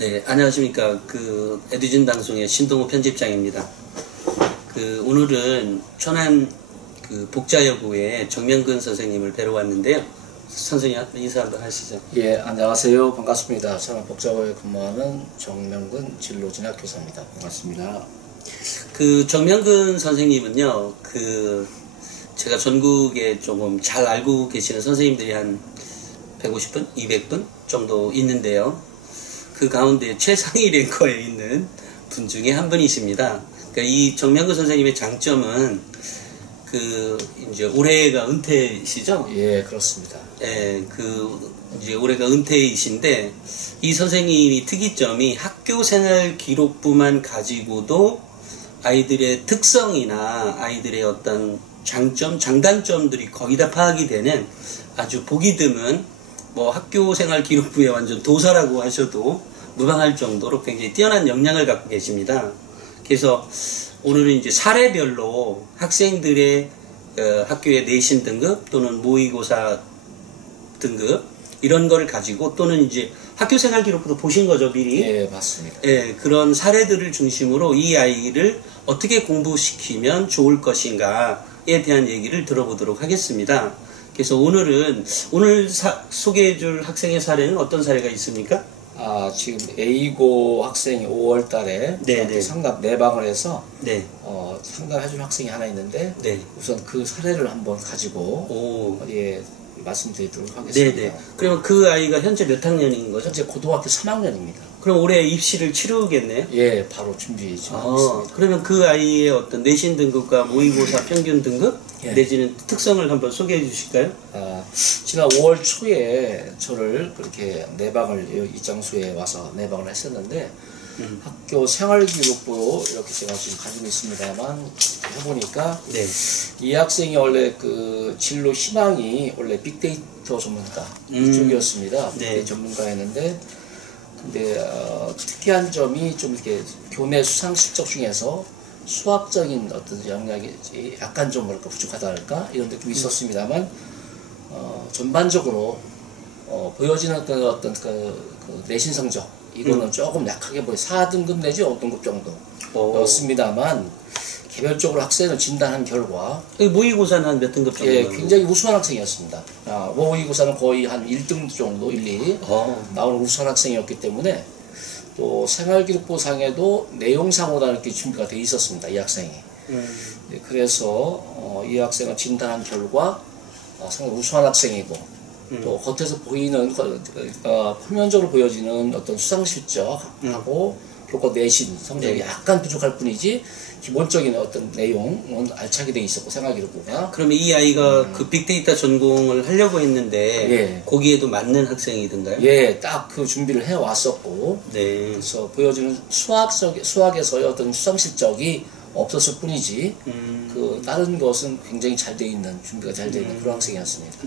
네, 안녕하십니까. 에듀진 방송의 신동호 편집장입니다. 오늘은 천안 복자여고의 정명근 선생님을 뵈러 왔는데요. 선생님 인사 한번 하시죠. 예, 안녕하세요. 반갑습니다. 천안 복자여고에 근무하는 정명근 진로진학 교사입니다. 반갑습니다. 정명근 선생님은요, 제가 전국에 조금 잘 알고 계시는 선생님들이 한 150분, 200분 정도 있는데요. 그 가운데 최상위 랭커에 있는 분 중에 한 분이십니다. 그러니까 이 정명근 선생님의 장점은 이제 올해가 은퇴시죠? 예, 그렇습니다. 예, 이제 올해가 은퇴이신데, 이 선생님이 특이점이 학교 생활 기록부만 가지고도 아이들의 특성이나 아이들의 어떤 장점, 장단점들이 거의 다 파악이 되는 아주 보기 드문 학교 생활 기록부의 완전 도사라고 하셔도 무방할 정도로 굉장히 뛰어난 역량을 갖고 계십니다. 그래서 오늘은 이제 사례별로 학생들의 학교의 내신 등급 또는 모의고사 등급 이런 걸 가지고 또는 이제 학교 생활 기록부도 보신 거죠, 미리? 예, 맞습니다. 예, 그런 사례들을 중심으로 이 아이를 어떻게 공부시키면 좋을 것인가에 대한 얘기를 들어보도록 하겠습니다. 그래서 오늘 소개해 줄 학생의 사례는 어떤 사례가 있습니까? 지금 A고 학생이 5월 달에 상담 내방을 해서 상담해준 학생이 하나 있는데 우선 그 사례를 한번 가지고 말씀드리도록 하겠습니다. 네네. 그러면 그 아이가 현재 몇 학년인 거죠? 현재 고등학교 3학년입니다. 그럼 올해 입시를 치르겠네요? 예, 바로 준비 좀 하고 있습니다. 그러면 그 아이의 어떤 내신 등급과 모의고사 평균 등급 내지는 특성을 한번 소개해 주실까요? 지난 5월 초에 저를 그렇게 내방을 이 장소에 와서 내방을 했었는데 학교 생활기록부 이렇게 제가 지금 가지고 있습니다만 해보니까 이 학생이 원래 진로 희망이 원래 빅데이터 전문가 이쪽이었습니다. 빅데이터 전문가였는데 근데 특이한 점이 좀 이렇게 교내 수상 실적 중에서 수학적인 어떤 영역이 약간 좀 부족하다 할까 이런 느낌이 있었습니다만 전반적으로 보여지는 어떤 내신 성적 이거는 조금 약하게 보여 4등급 내지 5등급 정도였습니다만 개별적으로 학생을 진단한 결과 모의고사는 한 몇 등급 정도? 예, 굉장히 우수한 학생이었습니다. 모의고사는 거의 한 1등 정도 1, 2 나오는 우수한 학생이었기 때문에 또 생활기록부상에도 내용상으로 이렇게 준비가 되어 있었습니다. 이 학생이. 그래서 이 학생을 진단한 결과 상당히 우수한 학생이고 또 겉에서 보이는 표면적으로 보여지는 어떤 수상 실적하고 교과 내신 성적이 약간 부족할 뿐이지 기본적인 어떤 내용은 알차게 되어 있었고 생활기록부가. 그러면 이 아이가 빅데이터 전공을 하려고 했는데 거기에도 맞는 학생이던가요? 예, 딱 그 준비를 해 왔었고 그래서 보여지는 수학에서의 어떤 수상 실적이 없었을 뿐이지 다른 것은 굉장히 잘 되어 있는 준비가 잘 되어 있는 그런 학생이었습니다.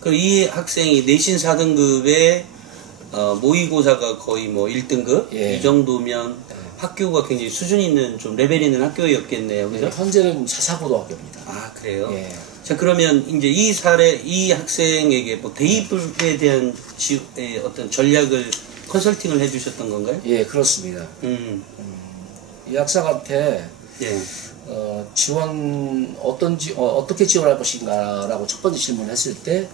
그럼 이 학생이 내신 4등급에 모의고사가 거의 1등급 이 정도면 학교가 굉장히 수준 있는 좀 레벨 있는 학교였겠네요. 그죠? 현재는 자사고등학교입니다. 아, 그래요? 자, 그러면 이제 이 학생에게 대입에 대한 어떤 전략을 컨설팅을 해 주셨던 건가요? 예, 그렇습니다. 이 학생한테 지원 어떻게 지원할 것인가라고 첫 번째 질문을 했을 때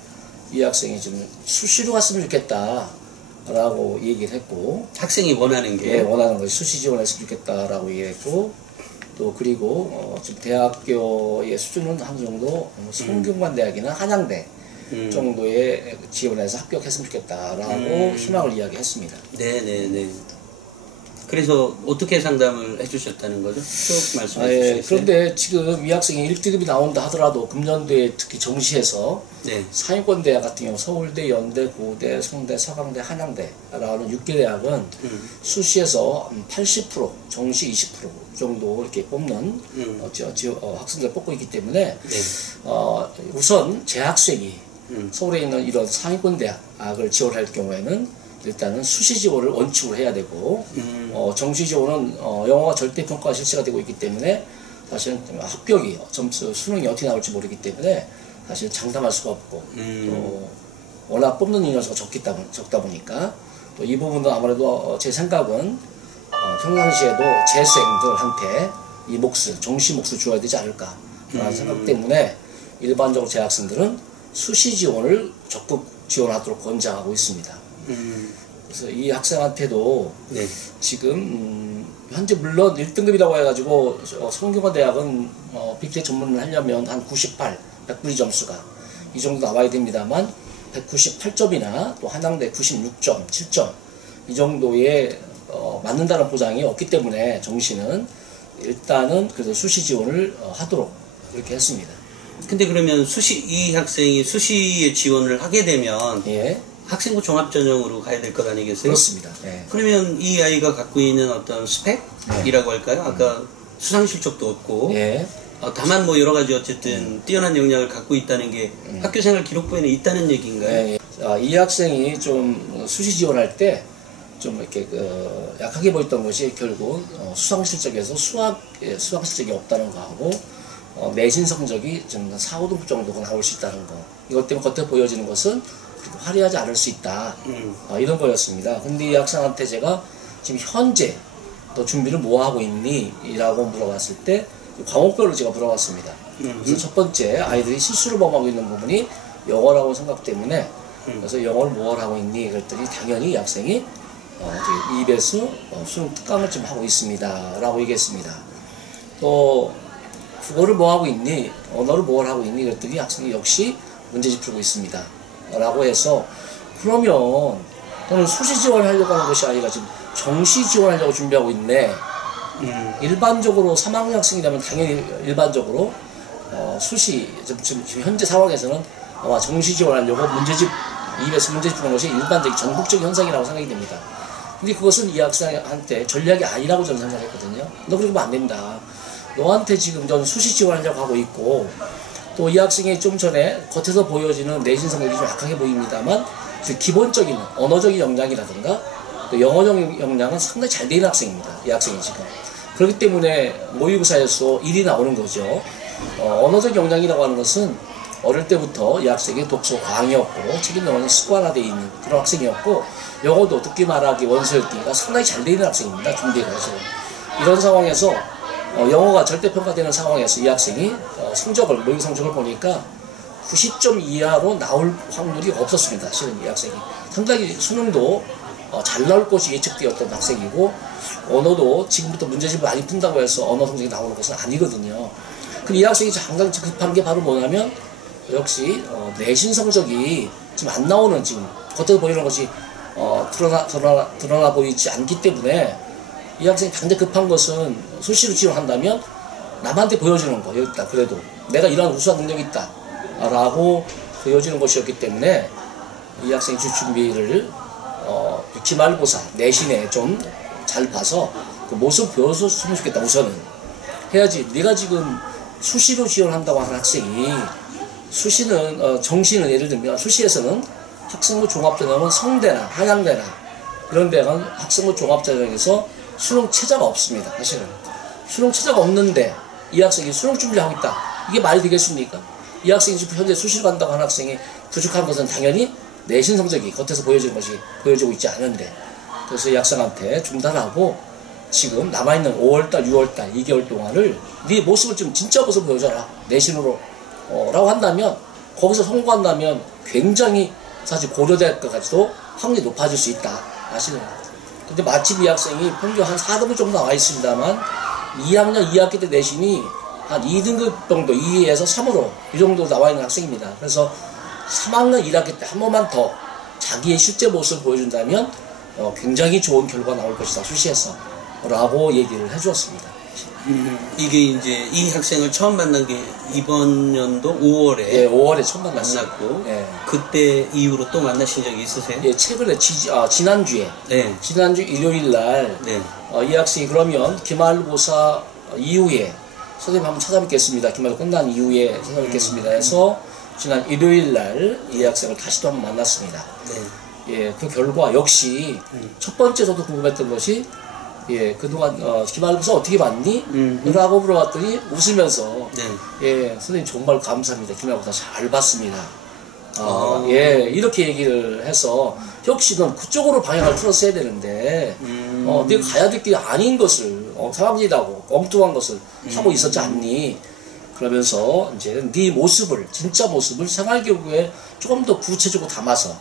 이 학생이 좀 수시로 갔으면 좋겠다 라고 얘기를 했고 학생이 원하는 게 원하는 것이 수시 지원했으면 좋겠다라고 얘기했고 또 그리고 지금 대학교의 수준은 한 정도 성균관대학이나 한양대 정도의 지원해서 합격했으면 좋겠다라고 희망을 이야기했습니다. 네네네. 그래서 어떻게 상담을 해주셨다는 거죠? 쭉 말씀해 주시겠어요? 그런데 지금 이 학생이 1등급이 나온다 하더라도 금년도에 특히 정시에서 상위권 대학 같은 경우 서울대, 연대, 고대, 성대, 서강대, 한양대라는 6개 대학은 수시에서 80%, 정시 20% 정도 이렇게 뽑는 학생들 뽑고 있기 때문에 우선 제 학생이 서울에 있는 이런 상위권 대학을 지원할 경우에는 일단은 수시 지원을 원칙으로 해야 되고 정시 지원은 영어가 절대평가가 실시가 되고 있기 때문에 사실은 합격이 점수 수능이 어떻게 나올지 모르기 때문에 사실 장담할 수가 없고 또 워낙 뽑는 인원수가 적다 보니까 또 이 부분도 아무래도 제 생각은 평상시에도 재생들한테 이 몫을 정시 몫을 줘야 되지 않을까라는 생각 때문에 일반적으로 제 학생들은 수시 지원을 적극 지원하도록 권장하고 있습니다. 그래서 이 학생한테도 네. 지금 현재 물론 1등급이라고 해가지고 성균관대학은 빅데이터 전문을 하려면 한 98, 100분위 점수가 이 정도 나와야 됩니다만 198점이나 또 한양대 96점, 7점 이 정도에 맞는다는 보장이 없기 때문에 정시는 일단은 그래서 수시 지원을 하도록 이렇게 했습니다. 근데 그러면 이 학생이 수시에 지원을 하게 되면 예. 학생부 종합전형으로 가야 될 것 아니겠어요? 그렇습니다. 예. 그러면 이 아이가 갖고 있는 어떤 스펙이라고 할까요? 아까 수상 실적도 없고 예. 다만 뭐 여러 가지 어쨌든 뛰어난 역량을 갖고 있다는 게 학교생활 기록부에는 있다는 얘기인가요? 예. 이 학생이 좀 수시 지원할 때 좀 이렇게 약하게 보였던 것이 결국 수상 실적에서 수학 실적이 없다는 거하고 내신 성적이 좀 4, 5등급 정도가 나올 수 있다는 거. 이것 때문에 겉에 보여지는 것은 화려하지 않을 수 있다. 이런 거였습니다. 근데 이 학생한테 제가 지금 현재 너 준비를 뭐 하고 있니? 라고 물어봤을 때 과목별로 제가 물어봤습니다. 그래서 첫 번째 아이들이 실수를 범하고 있는 부분이 영어라고 생각 때문에 그래서 영어를 뭘 하고 있니? 그랬더니 당연히 이 학생이 EBS 수능 특강을 좀 하고 있습니다. 라고 얘기했습니다. 또 국어를 뭐 하고 있니? 언어를 뭘 하고 있니? 그랬더니 학생이 역시 문제집 풀고 있습니다. 라고 해서 그러면 저는 수시 지원하려고 하는 것이 아니라 지금 정시 지원하려고 준비하고 있네. 일반적으로 3학년 학생이라면 당연히 일반적으로 수시 지금 현재 상황에서는 아마 정시 지원하려고 문제집 EBS 문제집 푸는 것이 일반적인 전국적 현상이라고 생각이 됩니다. 근데 그것은 이 학생한테 전략이 아니라고 저는 생각했거든요. 너 그렇게 하면 안 된다. 너한테 지금 전 수시 지원하려고 하고 있고 또 이 학생이 좀 전에 겉에서 보여지는 내신 성적이 좀 약하게 보입니다만 기본적인 언어적인 역량이라든가 또 영어적 역량은 상당히 잘 되는 학생입니다. 이 학생이 지금. 그렇기 때문에 모의고사에서 1이 나오는 거죠. 언어적 역량이라고 하는 것은 어릴 때부터 이 학생이 독서 과학이었고 책 읽는 것은 습관화되어 있는 그런 학생이었고 영어도 듣기 말하기 원서 읽기가 상당히 잘 되는 학생입니다. 준비가 해서 이런 상황에서 영어가 절대평가되는 상황에서 이 학생이 모의 성적을 보니까 90점 이하로 나올 확률이 없었습니다. 실은 이 학생이 상당히 수능도 잘 나올 것이 예측되었던 학생이고 언어도 지금부터 문제집을 많이 푼다고 해서 언어 성적이 나오는 것은 아니거든요. 근데 이 학생이 항상 급한 게 바로 뭐냐면 역시 내신 성적이 지금 안 나오는 지금 겉에서 보이는 것이 드러나 보이지 않기 때문에 이 학생이 당장 급한 것은 수시로 지원한다면 남한테 보여주는 거 여기 있다 그래도 내가 이런 우수한 능력이 있다 라고 보여주는 것이었기 때문에 이 학생이 준비를 기말고사 내신에 좀 잘 봐서 그 모습 보여줬으면 좋겠다. 우선은 해야지. 네가 지금 수시로 지원한다고 하는 학생이 수시는 정시는 예를 들면 수시에서는 학생부 종합전형은 성대나 한양대나 이런 데는 학생부 종합전형에서 수능 최저가 없습니다. 사실은 수능 최저가 없는데 이 학생이 수능 준비를 하고 있다. 이게 말이 되겠습니까? 이 학생이 지금 현재 수시로 간다고 하는 학생이 부족한 것은 당연히 내신 성적이 겉에서 보여지고 있지 않은데 그래서 이 학생한테 중단하고 지금 남아있는 5월달, 6월달, 2개월 동안을 네 모습을 좀 진짜 모습을 보여줘라. 내신으로 라고 한다면 거기서 성공한다면 굉장히 사실 고려대학까지도 확률이 높아질 수 있다. 사실은. 근데 마침 이 학생이 평균 한 4등급 정도 나와 있습니다만 2학년 2학기 때 내신이 한 2등급 정도 2에서 3으로 이 정도 나와 있는 학생입니다. 그래서 3학년 1학기 때 한 번만 더 자기의 실제 모습을 보여준다면 굉장히 좋은 결과가 나올 것이다. 수시에서 라고 얘기를 해주었습니다. 이게 이제 이 학생을 처음 만난 게 이번 연도 5월에 예, 5월에 처음 만났고 예. 그때 이후로 또 만나신 적이 있으세요? 예, 최근에 지난주에 네. 지난주 일요일 날 네. 이 학생이 그러면 기말고사 이후에 선생님 한번 찾아뵙겠습니다. 기말고사 끝난 이후에 찾아뵙겠습니다. 해서 지난 일요일 날 이 학생을 다시 또 한번 만났습니다. 네. 예, 그 결과 역시 첫 번째 저도 궁금했던 것이 예, 그동안 기말고사 어떻게 봤니? 라고 물어봤더니 웃으면서 네. 예, 선생님 정말 감사합니다. 기말고사 잘 봤습니다. 예, 이렇게 얘기를 해서 역시 넌 그쪽으로 방향을 틀었어야 되는데 네가 가야 될 길이 아닌 것을 사람들이라고 엉뚱한 것을 하고 있었지 않니? 그러면서 이제 네 모습을 진짜 모습을 생활교육에 조금 더 구체적으로 담아서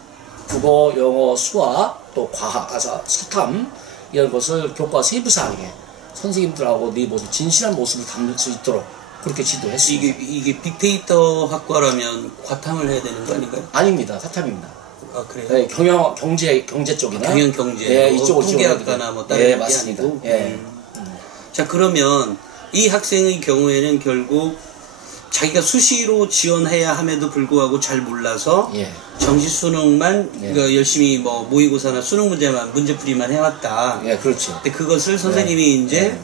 국어, 영어, 수학, 또 과학, 사탐 이런 것을 교과 세부사항에 선생님들하고 네 모습 진실한 모습을 담을 수 있도록 그렇게 지도했습니다. 이게 빅데이터 학과라면 과탐을 해야 되는 거 아닌가요? 아닙니다. 사탐입니다. 아, 그래요? 네, 경제 쪽이나 경영경제, 예, 이쪽으로 통계학과나 뭐 다른 예, 게 맞습니다. 아니고. 예. 자, 그러면 이 학생의 경우에는 결국 자기가 수시로 지원해야 함에도 불구하고 잘 몰라서 예. 정시 수능만 예. 그러니까 열심히 뭐 모의고사나 수능 문제풀이만 해왔다. 예, 그렇죠. 근데 그것을 선생님이 이제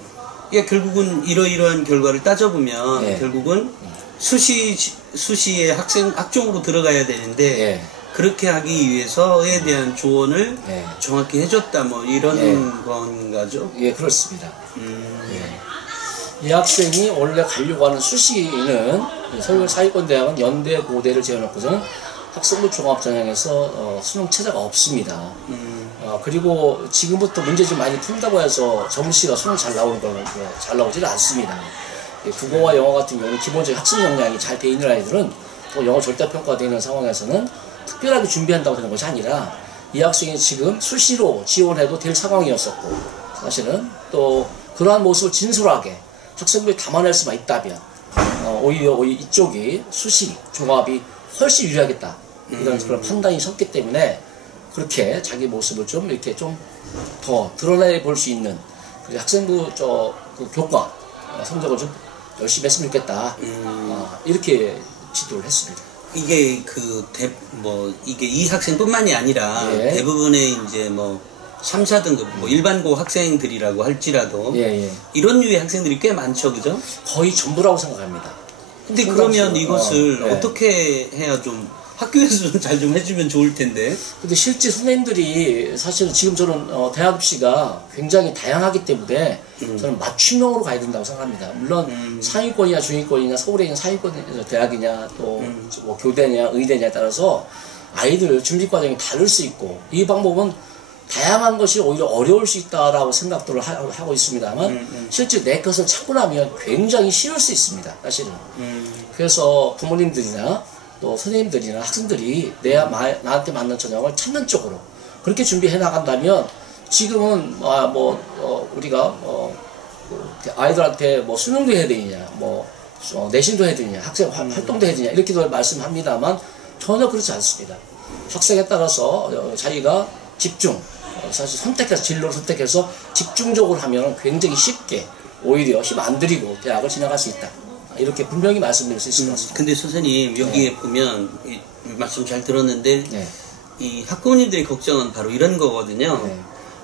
야, 결국은 이러이러한 결과를 따져보면 결국은 수시에 학종으로 들어가야 되는데 그렇게 하기 위해서에 대한 조언을 정확히 해줬다 뭐 이런 건가죠? 예, 그렇습니다. 이 학생이 원래 가려고 하는 수시는 서울사회권대학은 연대, 고대를 제어놓고서는 학생부 종합전형에서 수능 체제가 없습니다. 그리고 지금부터 문제 좀 많이 푼다고 해서 정시가 수능 잘 나오는 건 잘 나오지는 않습니다. 국어와 영어 같은 경우는 기본적인 학습 역량이 잘 돼 있는 아이들은 또 영어 절대평가되어 있는 상황에서는 특별하게 준비한다고 되는 것이 아니라 이 학생이 지금 수시로 지원해도 될 상황이었었고 사실은 또 그러한 모습을 진솔하게 학생부에 담아낼 수만 있다면 오히려 이쪽이 수시 종합이 훨씬 유리하겠다 이런 그런 판단이 섰기 때문에 그렇게 자기 모습을 좀 이렇게 좀 더 드러내 볼 수 있는 학생부 그 교과 성적을 좀 열심히 했으면 좋겠다 이렇게 지도를 했습니다. 이게 이게 이 학생뿐만이 아니라 대부분의 이제 뭐 3, 4등급 뭐 일반고 학생들이라고 할지라도 이런 류의 학생들이 꽤 많죠, 그죠? 거의 전부라고 생각합니다. 근데 그러면 이것을 어떻게 해야 좀 학교에서 좀 잘 좀 해주면 좋을 텐데. 근데 실제 선생님들이 사실은 지금 저는 대학 입시가 굉장히 다양하기 때문에 저는 맞춤형으로 가야 된다고 생각합니다. 물론 상위권이나 중위권이나 서울에 있는 상위권 대학이냐 또 뭐 교대냐 의대냐에 따라서 아이들 준비 과정이 다를 수 있고 이 방법은 다양한 것이 오히려 어려울 수 있다라고 생각들을 하고 있습니다만 실제 내 것을 찾고 나면 굉장히 쉬울 수 있습니다. 사실은. 그래서 부모님들이나 또 선생님들이나 학생들이 나한테 맞는 전형을 찾는 쪽으로 그렇게 준비해 나간다면 지금은 우리가 아이들한테 뭐 수능도 해야 되느냐 뭐 내신도 해야 되느냐 학생 활동도 해야 되느냐 이렇게도 말씀합니다만 전혀 그렇지 않습니다. 학생에 따라서 자기가 집중 사실 진로를 선택해서 집중적으로 하면 굉장히 쉽게 오히려 힘 안 들이고 대학을 진학할 수 있다. 이렇게 분명히 말씀드릴 수 있을 것 같습니다. 근데 선생님 여기에 보면 말씀 잘 들었는데 이 학부모님들의 걱정은 바로 이런 거거든요.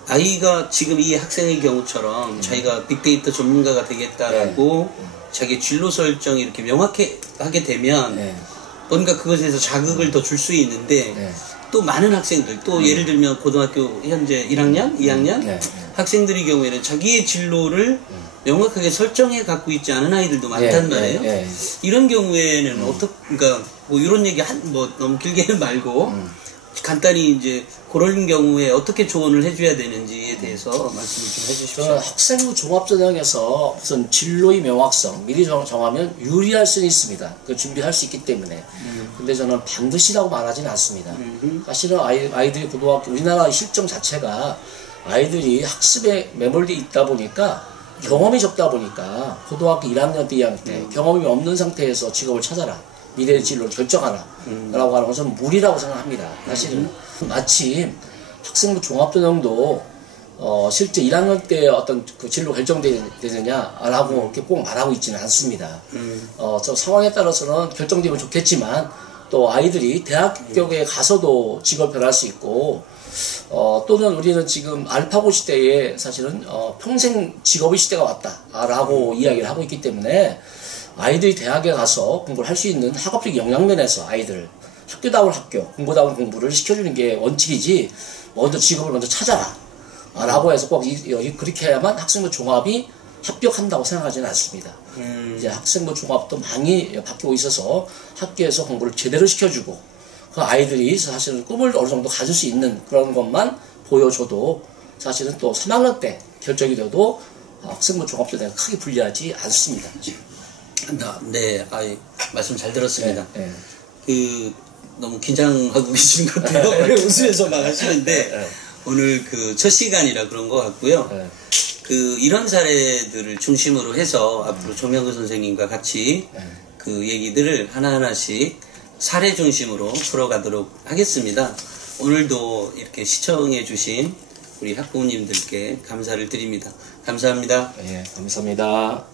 아이가 지금 이 학생의 경우처럼 자기가 빅데이터 전문가가 되겠다라고 자기 진로 설정이 이렇게 명확하게 되면 뭔가 그것에서 자극을 더 줄 수 있는데 또 많은 학생들 또 예를 들면 고등학교 현재 1학년, 2학년 학생들의 경우에는 자기의 진로를 명확하게 설정해 갖고 있지 않은 아이들도 많단 말이에요. 이런 경우에는 그러니까 뭐 이런 얘기 뭐 너무 길게는 말고 간단히 이제 그런 경우에 어떻게 조언을 해줘야 되는지에 대해서 말씀을 좀 해주십시오. 저는 학생부 종합전형에서 우선 진로의 명확성 미리 정하면 유리할 수는 있습니다. 그 준비할 수 있기 때문에. 근데 저는 반드시라고 말하지는 않습니다. 사실은 아이들이 고등학교 우리나라 실정 자체가 아이들이 학습에 매몰돼 있다 보니까 경험이 적다 보니까 고등학교 1학년 때 2학년 때 경험이 없는 상태에서 직업을 찾아라. 미래의 진로를 결정하라 라고 하는 것은 무리라고 생각합니다. 사실은 마침 학생부 종합전형도 실제 1학년 때 어떤 그 진로 결정되느냐라고 이렇게 꼭 말하고 있지는 않습니다. 저 상황에 따라서는 결정되면 좋겠지만 또 아이들이 대학교에 가서도 직업을 변할 수 있고 또는 우리는 지금 알파고 시대에 사실은 평생 직업의 시대가 왔다라고 이야기를 하고 있기 때문에 아이들이 대학에 가서 공부를 할 수 있는 학업적 역량면에서 아이들 학교다운 학교, 공부다운 공부를 시켜주는 게 원칙이지 먼저 직업을 먼저 찾아라 라고 해서 꼭 그렇게 해야만 학생부 종합이 합격한다고 생각하지는 않습니다. 이제 학생부 종합도 많이 바뀌고 있어서 학교에서 공부를 제대로 시켜주고 그 아이들이 사실은 꿈을 어느 정도 가질 수 있는 그런 것만 보여줘도 사실은 또 3학년 때 결정이 돼도 학생부 종합전형에 크게 불리하지 않습니다. 네, 말씀 잘 들었습니다. 네. 너무 긴장하고 계시는 것 같아요. 웃으면서 막 하시는데 오늘 첫 시간이라 그런 것 같고요. 이런 사례들을 중심으로 해서 앞으로 조명근 선생님과 같이 얘기들을 하나하나씩 사례 중심으로 풀어가도록 하겠습니다. 오늘도 이렇게 시청해주신 우리 학부모님들께 감사를 드립니다. 감사합니다. 네, 감사합니다.